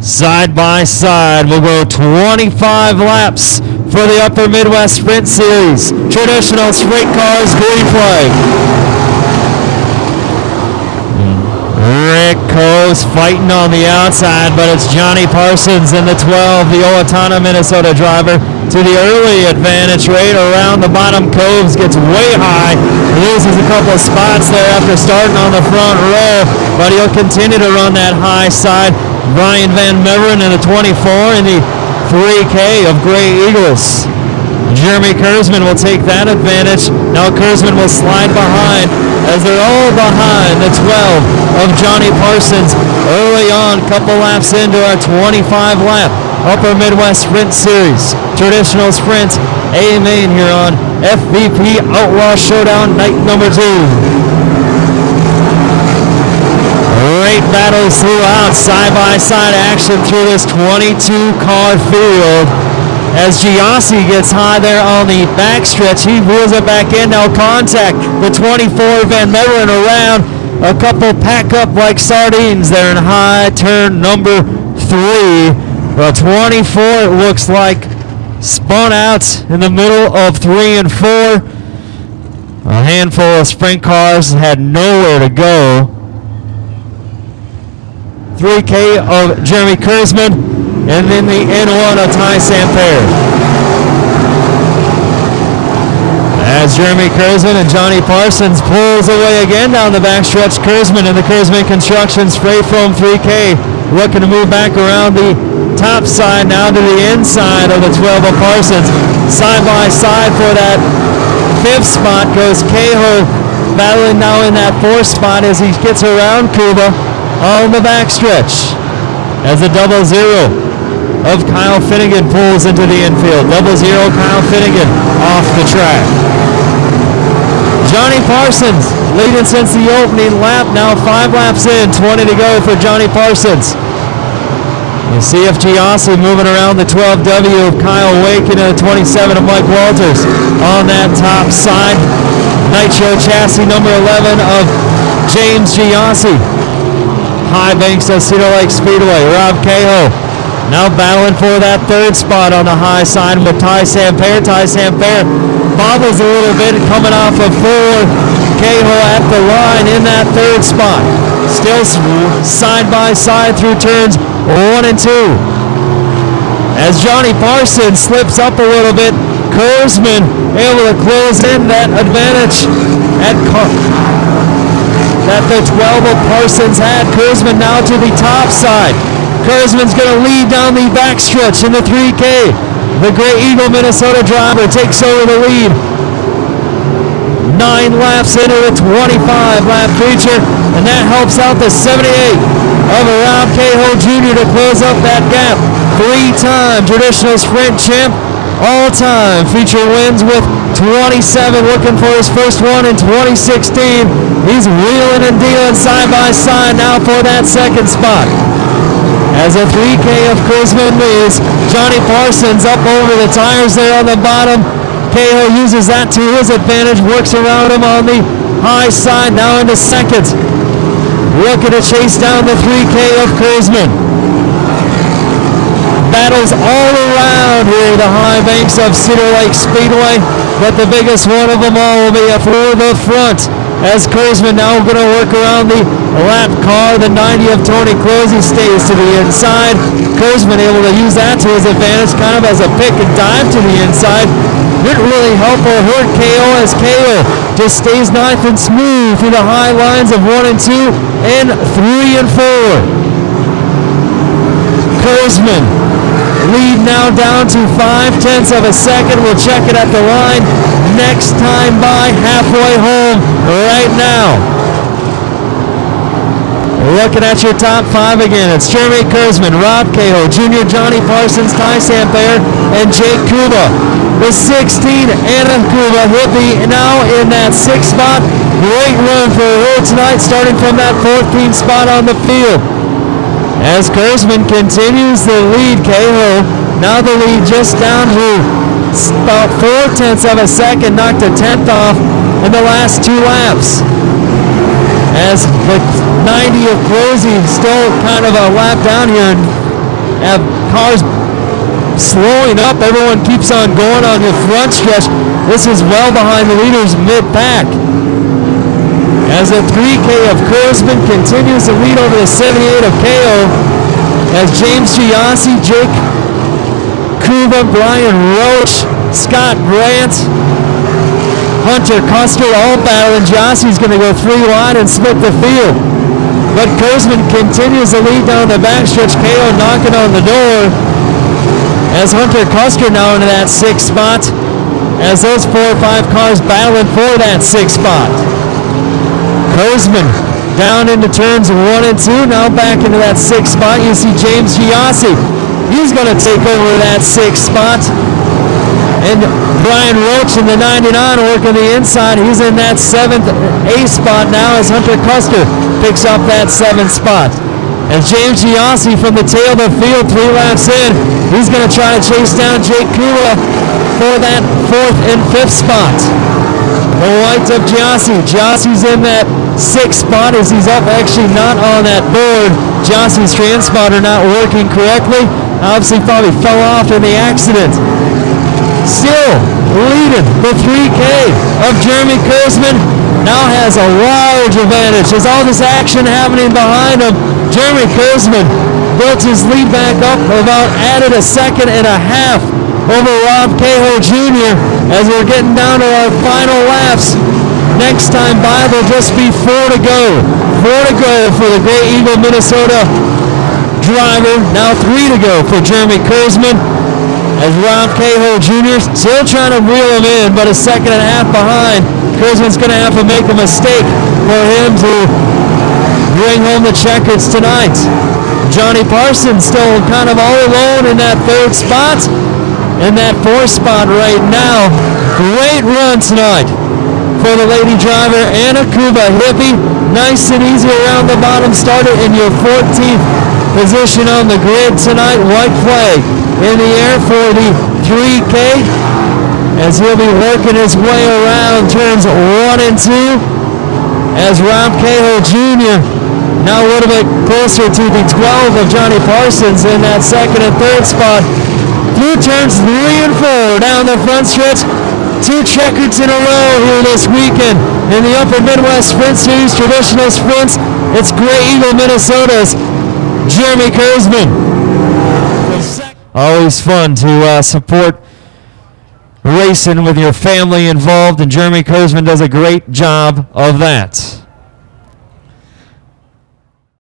Side by side, we'll go 25 laps for the Upper Midwest Sprint Series. Traditional Sprint Cars green flag. Rick Coe's fighting on the outside, but it's Johnny Parsons in the 12, the Owatonna, Minnesota driver, to the early advantage right around the bottom coves, gets way high, loses a couple of spots there after starting on the front row, but he'll continue to run that high side. Brian Van Meveren in the 24 in the 3K of Gray Eagles. Jeremy Kurzman will take that advantage. Now Kurzman will slide behind as they're all behind the 12 of Johnny Parsons early on, couple laps into our 25 lap Upper Midwest Sprint Series. Traditional Sprint A main here on FVP Outlaw Showdown night number 2. Great battles throughout, side-by-side action through this 22-car field. As Giassi gets high there on the backstretch, he wheels it back in, now contact the 24 Van Meveren around. A couple pack up like sardines there in high turn number 3. The 24, it looks like, spun out in the middle of 3 and 4. A handful of sprint cars had nowhere to go. 3K of Jeremy Kurzman, and then the N1 of Ty Samper. As Jeremy Kurzman and Johnny Parsons pulls away again down the backstretch, Kurzman and the Kurzman Construction Spray Foam 3K looking to move back around the top side now to the inside of the 12 of Parsons. Side by side for that 5th spot goes Cahill, battling now in that 4th spot as he gets around Kuba on the backstretch. As the 00 of Kyle Finnegan pulls into the infield. 00 Kyle Finnegan off the track. Johnny Parsons leading since the opening lap, now 5 laps in, 20 to go for Johnny Parsons. You see if Giassi moving around the 12W of Kyle Wake and the 27 of Mike Walters on that top side. Nitro chassis number 11 of James Giassi. High banks of Cedar Lake Speedway. Rob Cahill now battling for that 3rd spot on the high side with Ty Samper. Ty Samper bobbles a little bit coming off of 4. Cahill at the line in that 3rd spot. Still side by side through turns 1 and 2. As Johnny Parsons slips up a little bit, Kurzman able to close in that advantage that the 12 of Parsons had. Kurzman now to the top side. Kurzman's going to lead down the backstretch in the 3K. The Gray Eagle Minnesota driver takes over the lead. 9 laps into the 25-lap feature, and that helps out the 78 of Rob Cahill Jr. to close up that gap. 3-time traditional sprint champ, all-time feature wins with 27, looking for his first one in 2016. He's wheeling and dealing side by side now for that 2nd spot. As a 3K of Kurzman moves, Johnny Parsons up over the tires there on the bottom. Cahill uses that to his advantage, works around him on the high side, now into 2nd. Looking to chase down the 3K of Kurzman. Battles all around here, the high banks of Cedar Lake Speedway, but the biggest one of them all will be for the front, as Kurzman now going to work around the lap car. The 90 of Tony Closey stays to the inside. Kurzman able to use that to his advantage, kind of as a pick and dive to the inside. Didn't really help or hurt KO, as KO just stays nice and smooth through the high lines of 1 and 2 and 3 and 4. Kurzman lead now down to 0.5 of a second. We'll check it at the line next time by, halfway home right now. Looking at your top 5 again, it's Jeremy Kurzman, Rob Cahill Jr., Johnny Parsons, Ty Samper, and Jake Kuba. The 16, Anna Kuba, he'll be now in that 6th spot. Great run for her tonight, starting from that 14th spot on the field. As Kurzman continues the lead, Cahill now the lead just down to about 0.4 of a second, knocked a 10th off in the last 2 laps. As the 90 of Closey still kind of a lap down here, have cars slowing up. Everyone keeps on going on your front stretch. This is well behind the leaders mid-pack. As the 3K of Kurzman continues to lead over the 78 of KO, as James Giassi, Jake Kuba, Brian Roach, Scott Brandt, Hunter Custer all battling. Giassi's going to go 3 wide and split the field. But Kurzman continues to lead down the backstretch. KO knocking on the door. As Hunter Custer now into that 6th spot. As those 4 or 5 cars battling for that 6th spot. Kurzman down into turns 1 and 2. Now back into that 6th spot. You see James Giassi. He's going to take over that 6th spot. And Brian Roach in the 99 working the inside. He's in that 7th, 8th spot now as Hunter Custer picks up that 7th spot. As James Giassi from the tail of the field, 3 laps in, he's going to try to chase down Jake Kula for that 4th and 5th spot. The white of Giassi. Giassi's in that 6th spot as he's up, actually not on that board. Giassi's transponder not working correctly. Obviously probably fell off in the accident. Still leading the 3K of Jeremy Kurzman. Now has a large advantage. There's all this action happening behind him. Jeremy Kurzman built his lead back up, about added a 1.5 seconds over Rob Cahill Jr. as we're getting down to our final laps. Next time by, there'll just be 4 to go. 4 to go for the Great Eagle, Minnesota driver. Now 3 to go for Jeremy Kurzman. As Rob Cahill Jr. still trying to reel him in, but a 1.5 seconds behind. Kurzman's going to have to make a mistake for him to bring home the checkers tonight. Johnny Parsons still kind of all alone in that 3rd spot. In that 4th spot right now. Great run tonight for the lady driver, Anna Kuba Hippie. Nice and easy around the bottom. Started in your 14th position on the grid tonight. White flag in the air for the 3K as he'll be working his way around turns 1 and 2 as Rob Cahill Jr. now a little bit closer to the 12 of Johnny Parsons in that 2nd and 3rd spot. Through turns 3 and 4 down the front stretch. 2 checkers in a row here this weekend in the Upper Midwest Sprint Series Traditional Sprints. It's Great Eagle, Minnesota's Jeremy Kurzman. Always fun to support racing with your family involved, and Jeremy Kurzman does a great job of that.